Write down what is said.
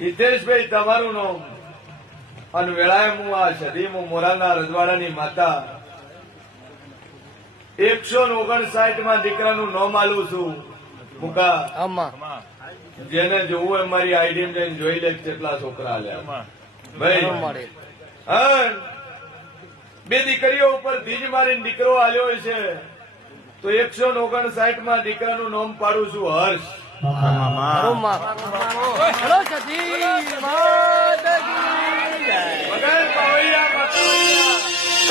હિતેશભાઈ તમારું નામ અને વેળાએ હું આ સદીમું મોરાના રજવાડાની માતા 159 દીકરાનું નામ આલું છું મુકા જેને જોવું હોય મારી આઈડી જઈને જોઈ લે કેટલા છોકરા લ્યા ભાઈ. બે દીકરીઓ ઉપર ધીજ મારીને દીકરો આલ્યો છે તો 159 દીકરાનું નામ પાડું છું હર્ષ. વગર પાવૈયા માતા